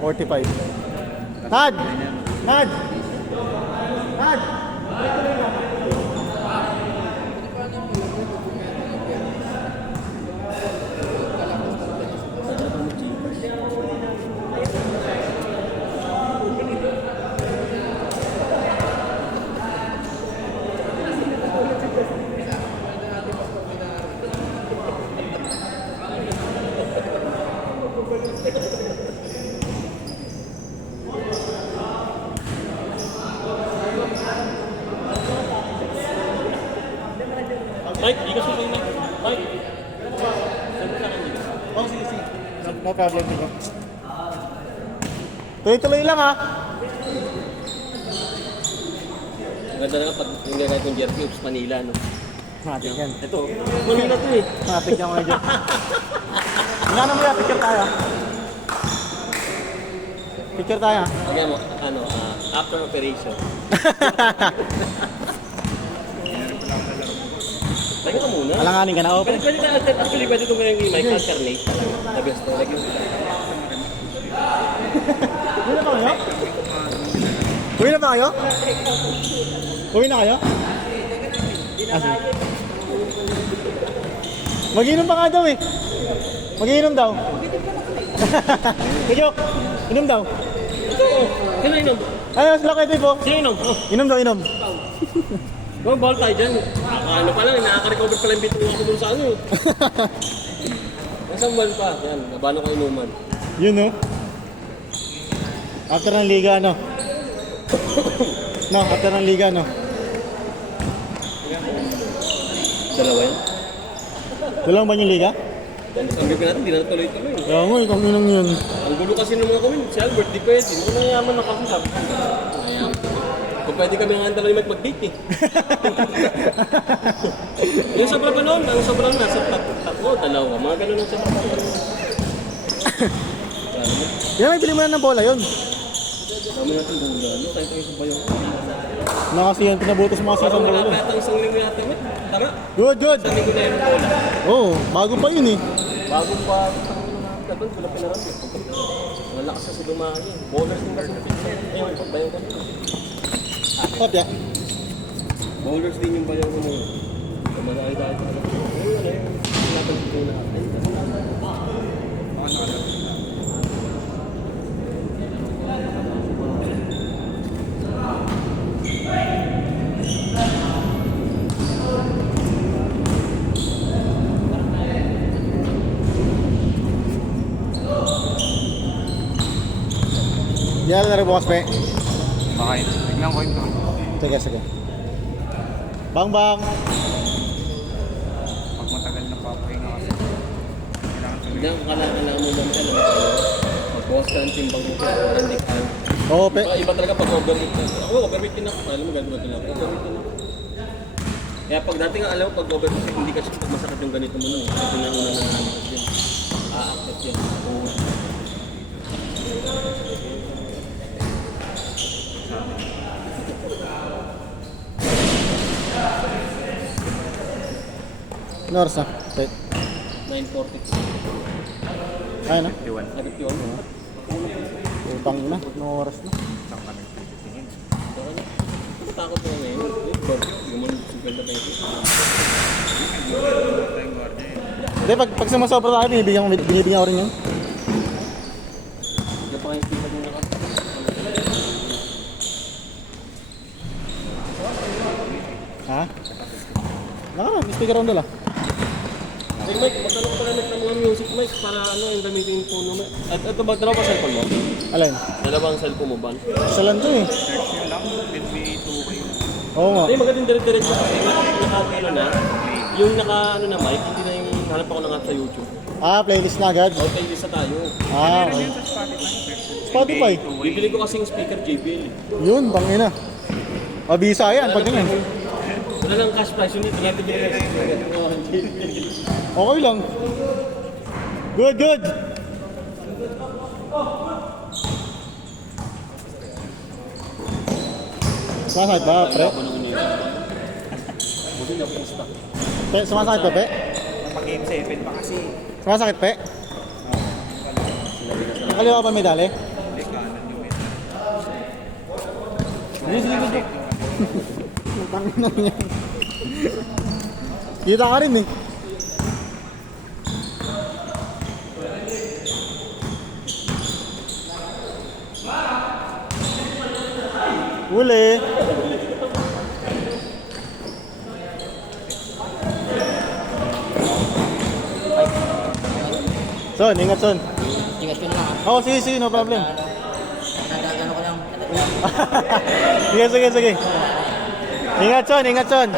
45. Nad! Nad! Nad! Mike, di ka susunod, Mike. Mike. Saan ka lang dito? Oh, sige, sige. No problem dito. Tuloy-tuloy lang ha. Maganda na pag yung gagawin kong jersey, Oops Manila, no? Matik yan. Ito, Manila to eh. Matik yan mga dyan. Ingano mo yan, picture tayo. Picture tayo ha. Kaya mo, ano, after operation. Lagi ka muna. Alanganin ka na ako. Pwede ka, actually, pwede ko muna yung Mike alternate. The best to, lagi mo. Uwi na ba kayo? Uwi na ba kayo? Uwi na kayo? Ah, sige. Mag-inom pa nga daw eh. Mag-inom daw. Kajok, inom daw. Sino inom? Ay, sila kayo po. Sino inom? Oh, Inom daw, inom. bawal tayo dyan. Ano pa lang, nakaka-recover pa lang bituin ako dun sa ano. Isang buwan pa. Yan, nabano ko inuman. Yun no? After ng liga, no? No, after ng liga, no? Dalawa yan. Walang ba yung liga? Sabi ko natin, di na tuloy-tuloy. Kaya nga, itong inong yun. Ang gulo kasi ng mga comment, si Albert, di pwede. Hindi ko nayaman na kasi sabi ko. Nayaman. Kung pwede kami ng antala yung mag-date eh. Yung sobra pa noon, ang sobrang nasa tatlo, dalawa. Mga ganun ang sobrang pa. Yan, may bili mo na ng bola yun. Dami natin bula. Ano, tayo sa bayo. Na kasi yan, pinabutos mga Parang sasang bola. wala pa isang linggo yata. Tama? Good, good. Isang linggo na yung bola. Oh, bago pa yun eh. Bago pa, doon sila pinarami. Wala kasi sa dumaan yun. Bowlers din kasi ayun, pagbayan ko dito. Kopya. Bowlers din yung bayan ko ngayon. Kamalaki dahil sa ano. Ayun, ayun. Laban ko na. Yan na rin bukas, pe. Okay, tignan ko ito. Sige, sige. Bang, bang. Pag matagal na papahinga kasi, kailangan tuloy. Hindi ang kailangan mo lang ka naman. Mag-boss ka ng timbang ko. Parang hindi ka. Oo, pe. Iba talaga pag overweight ka. Ako, overweight din ako. Alam mo, gano'n din ako. Overweight din ako. Kaya pag dati nga alam mo, pag overweight hindi kasi pag masakit yung ganito mo nun. Kasi nga una na namin kasi yun. Aakit yan. Ano oras na? Pe. 9:40. Ayun na. 51. Sabi ko yun. Utang na. Anong oras na? Saan ka nagtitingin? Takot mo ngayon. Hindi mo sigurado pa ito. Tayong guardia eh. Hindi, pag sumasobra tayo, binibigyan ko rin yun. Hindi pa kayo sipag nyo na Ha? Naka, may speaker on dala. Hey Mike, magtanong pa namin ng mga music Mike para ano yung gamitin yung phone mo. At ito ba, dalawa ba cellphone mo? Alin? Dalawang cellphone mo ba? Salan to eh. Search nyo lang, NB2K. Oo nga. Hindi, magandang dire-diretso kasi naka-ano na. Yung naka-ano na mic, hindi na yung hanap ako na nga sa YouTube. Ah, playlist na agad. O, playlist na tayo. Ah, Meron okay. yan sa Spotify. Search nyo. Spotify. Bibili ko kasi yung speaker JBL. Yun, bangina. Mabisa yan, pag ganyan. Wala lang cash price yun dito. Natin bili na Okay lang. Good, good. Sumasakit ba, pre? Buti na pista. Pe, sumasakit ba, pe? Napag-game 7 pa kasi. Sumasakit, pe? Nakaliwa ba may dali? Sige, sige, sige. Utang na niya. Kita ka rin eh. Uli. Son, ingat Son. Ingat ko na lang. Oo, sige, sige, no problem. Nagagano ko lang. Sige, sige, sige. Ingat Son, ingat Son.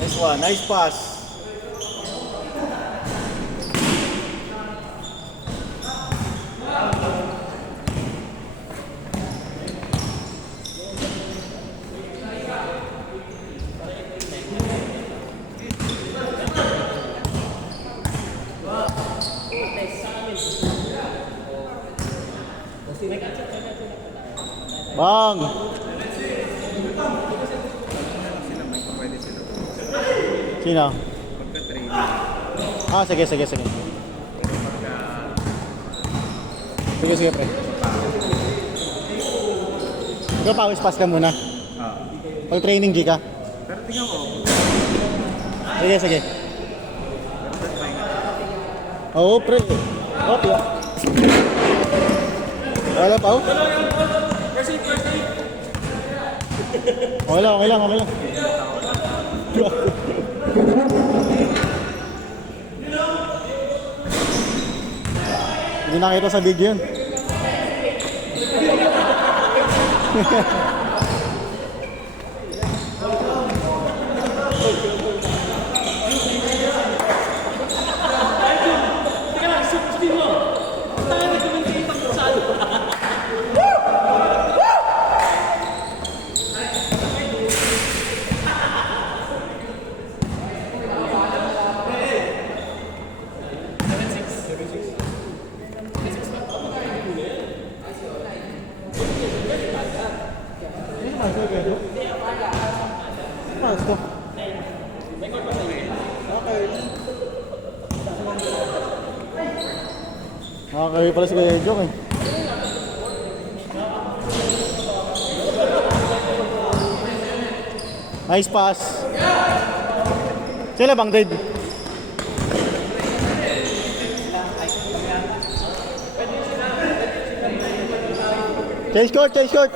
Nice one, nice pass. Bang! Sila may pwede sila. Sino? Pagka-training. Ah, sige, sige, sige. Pero pagka Sige, sige, pre. Ikaw, pawis pass ka muna. Pag training, G ka. Pero tingnan mo. Sige, sige. Pero that's fine. Oo, pre. Okay. Wala pa, oh. Okay lang, okay lang, okay lang. Hindi nakita sa video yun. Nakakawin pala si Kuya Jok eh. Nice pass. Sila bang dead? Change court, change court.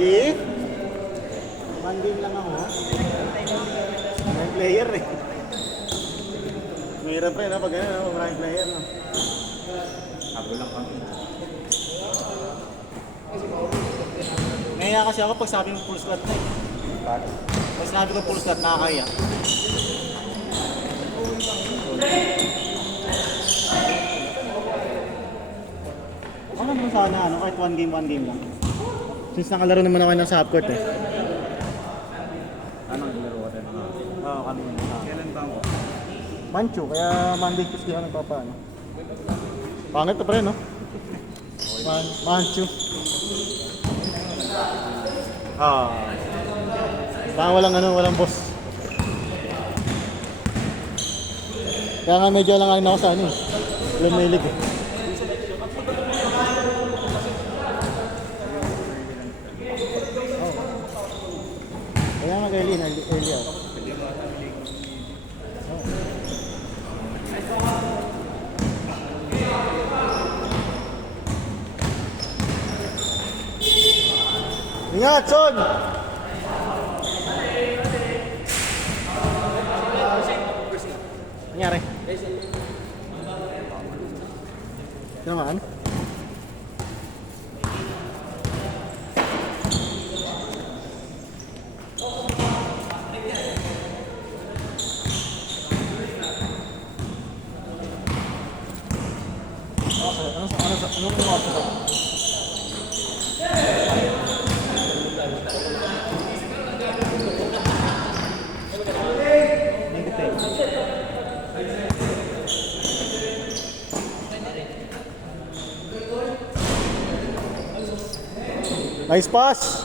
Di? Mandin lang ako. May player eh. Mahirap rin pag gano'n, no? Maraming player. No? Habol lang kami. Ngayon kasi ako pag sabi ng full slot na eh. Pag sinabi ko full slot, nakakaya. Ako naman sana, ano, kahit one game lang. Since nakalaro naman ako ng sa half court eh. Anong laro ka rin? Oo, kami naman. Kailan ba ako? Mancho, kaya Monday, Tuesday ako nagpapaano. Pangit to pre, no? Mancho. Ah. Baka walang boss. Kaya nga medyo lang ako sa ano eh. Lumilig eh. Oh. Kaya nga early ako. Ingat, Son! Nangyari? Naman? Anong oras ito? Nice pass.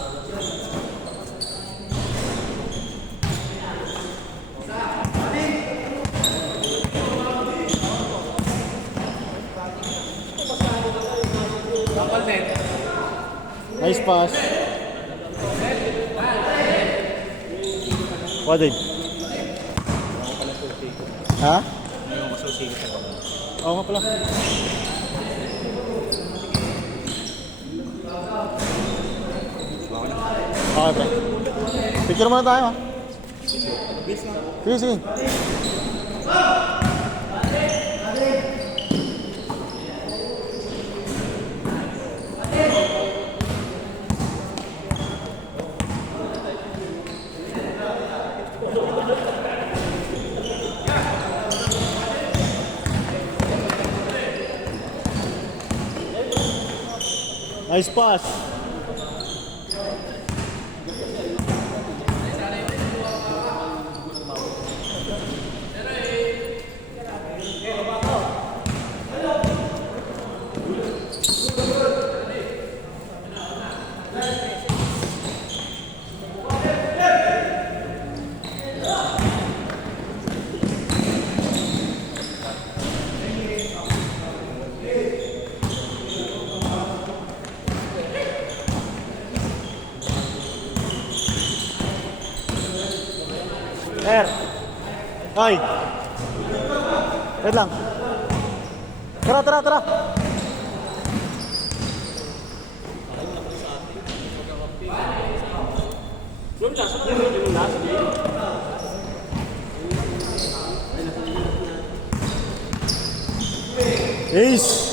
Nice pass. What did? Ha? Yung associated sa baba. Oo nga pala. Okay, pre. Picture muna tayo, ha? Sige, sige. Nice pass. Ay. Wait lang. Tara, tara, tara. Ace.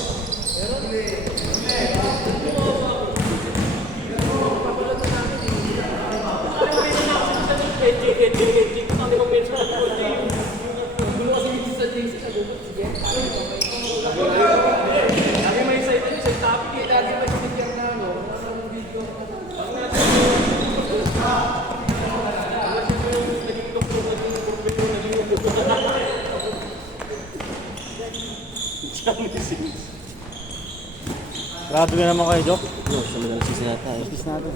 Grabe ka naman kayo, Jok. No, siya mo lang sisinata. Kiss natin.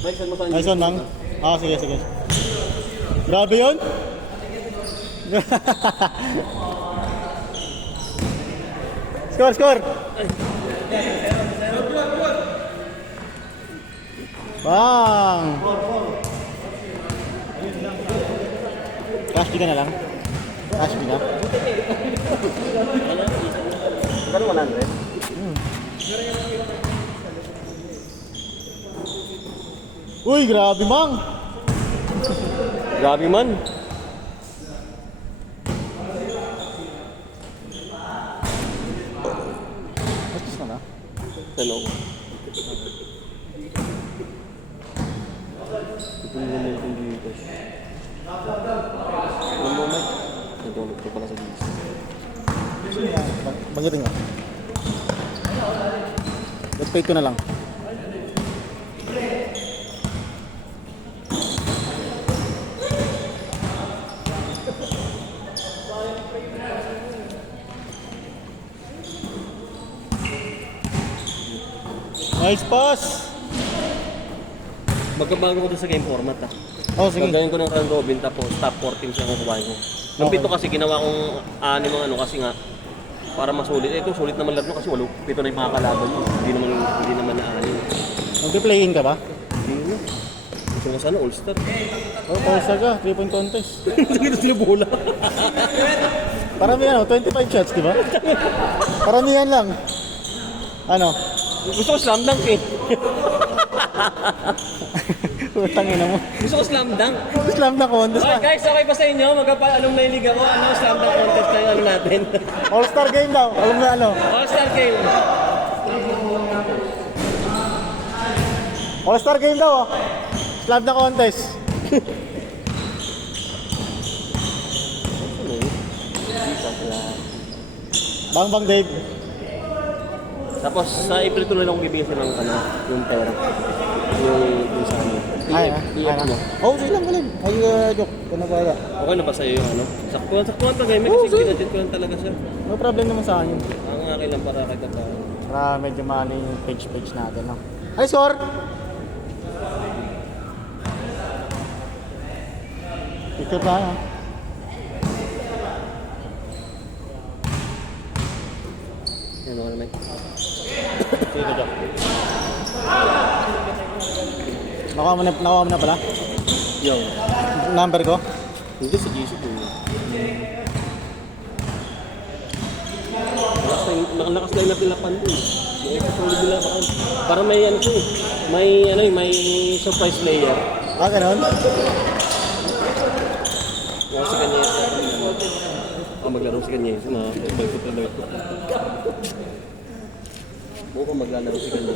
Mike, saan mo saan? Nice one, Mang. Ah, sige, sige. Grabe yun. Score, score. Bang. Cash ka na lang. Cash ka. Kano 100? Uy, grabe, Mang. Grabe man. Bastos na na. Saan ako? Ipin mo na yung dito. Alam mo, Mike? Nagdolog ko pala sa dito. Bagitin nga. Let's pay ko na lang. Nice pass! Magkabago ko doon sa game format Oh, sige. Gagawin ko ng round robin tapos top 14 siya kukuhain ko. Nung Okay. pito kasi ginawa kong 6 ang ano kasi nga para masulit. Ito sulit naman laro kasi 8 na yung mga kalaban mo. Hindi naman na Magpe-play-in ka ba? Hindi na. Gusto ko sana all-star. Oh, all-star ka. 3-point contest. Ito sila bola. Paramihan, 25 shots, di ba? Paramihan lang. Ano? Gusto ko slam dunk eh. Utang ina mo. Gusto ko slam dunk. Slam na contest Okay pa. guys, okay ba sa inyo? Magkapa-alumni league ako. Ano slam dunk contest tayo ano natin? All-star game daw. Alam na ano? All-star game. All-star game daw. Oh. Slam na contest. Bang Dave. Tapos sa April 2 na lang ko bibigyan ng ano, yung pera. Yung sa ano. Ay I-off mo. Oh, sige lang, galing. Ay, joke. Kung na pala. Okay na ba sa'yo yung ano? Saktuhan pa game Oo, kasi sige. ginadyan ko lang talaga siya. No problem naman sa akin yun. Ang akin lang para kita pa. Para medyo maano yung page natin, no? Ay, score! Picture tayo, ha? Yan ako naman. Sige, joke. Nakuha mo na pala? Yung. Number ko? Hindi sa GC ko. Lakas na yung napilapan ko eh. Para may ano ko eh. May surprise layer. Ah, ganun? Kasi kanya maglaro si kanya na balik ko. Buka maglalaro si kanya.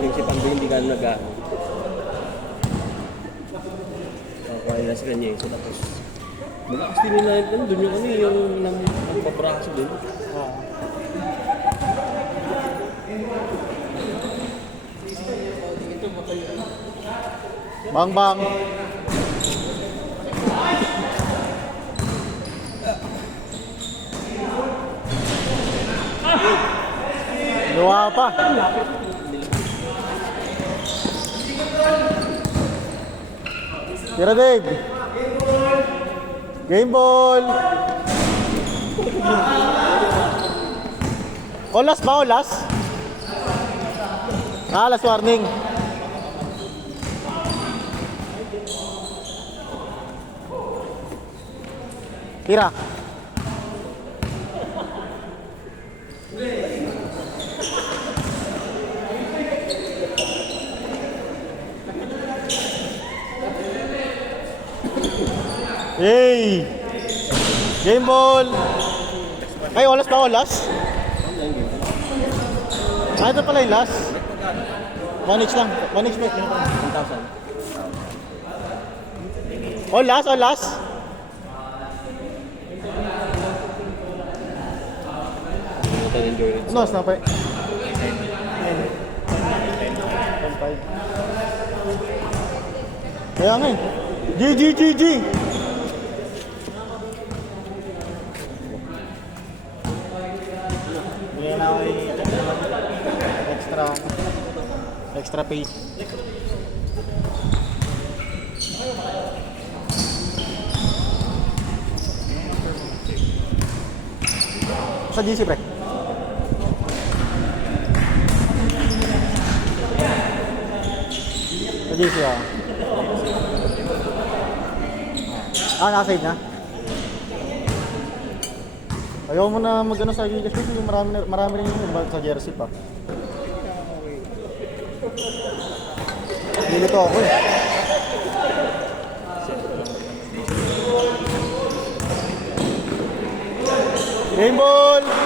Yung si Pando hindi gano'n nag-ano. Kaya na si kanya so tapos malakas din nila doon yung ano yung pabraso din. Bang. Luwa pa. Tira, Dave. Game ball. Olas ba, olas? Last warning. Tira. Hey! Game ball! Ay, olas ba, olas? Ah, ito pala yung last. 1 lang. 1 each bet. 1,000. Olas? Enjoy it. No, snap eh. Kaya nga eh. GG! Bigyan na ako extra pace. Sa GC, pre. Sa GC, ah. Nakasave na? Ayaw mo na mag-ano sa GC kasi marami rin yung sa jersey pa. Dito ako eh. Game ball!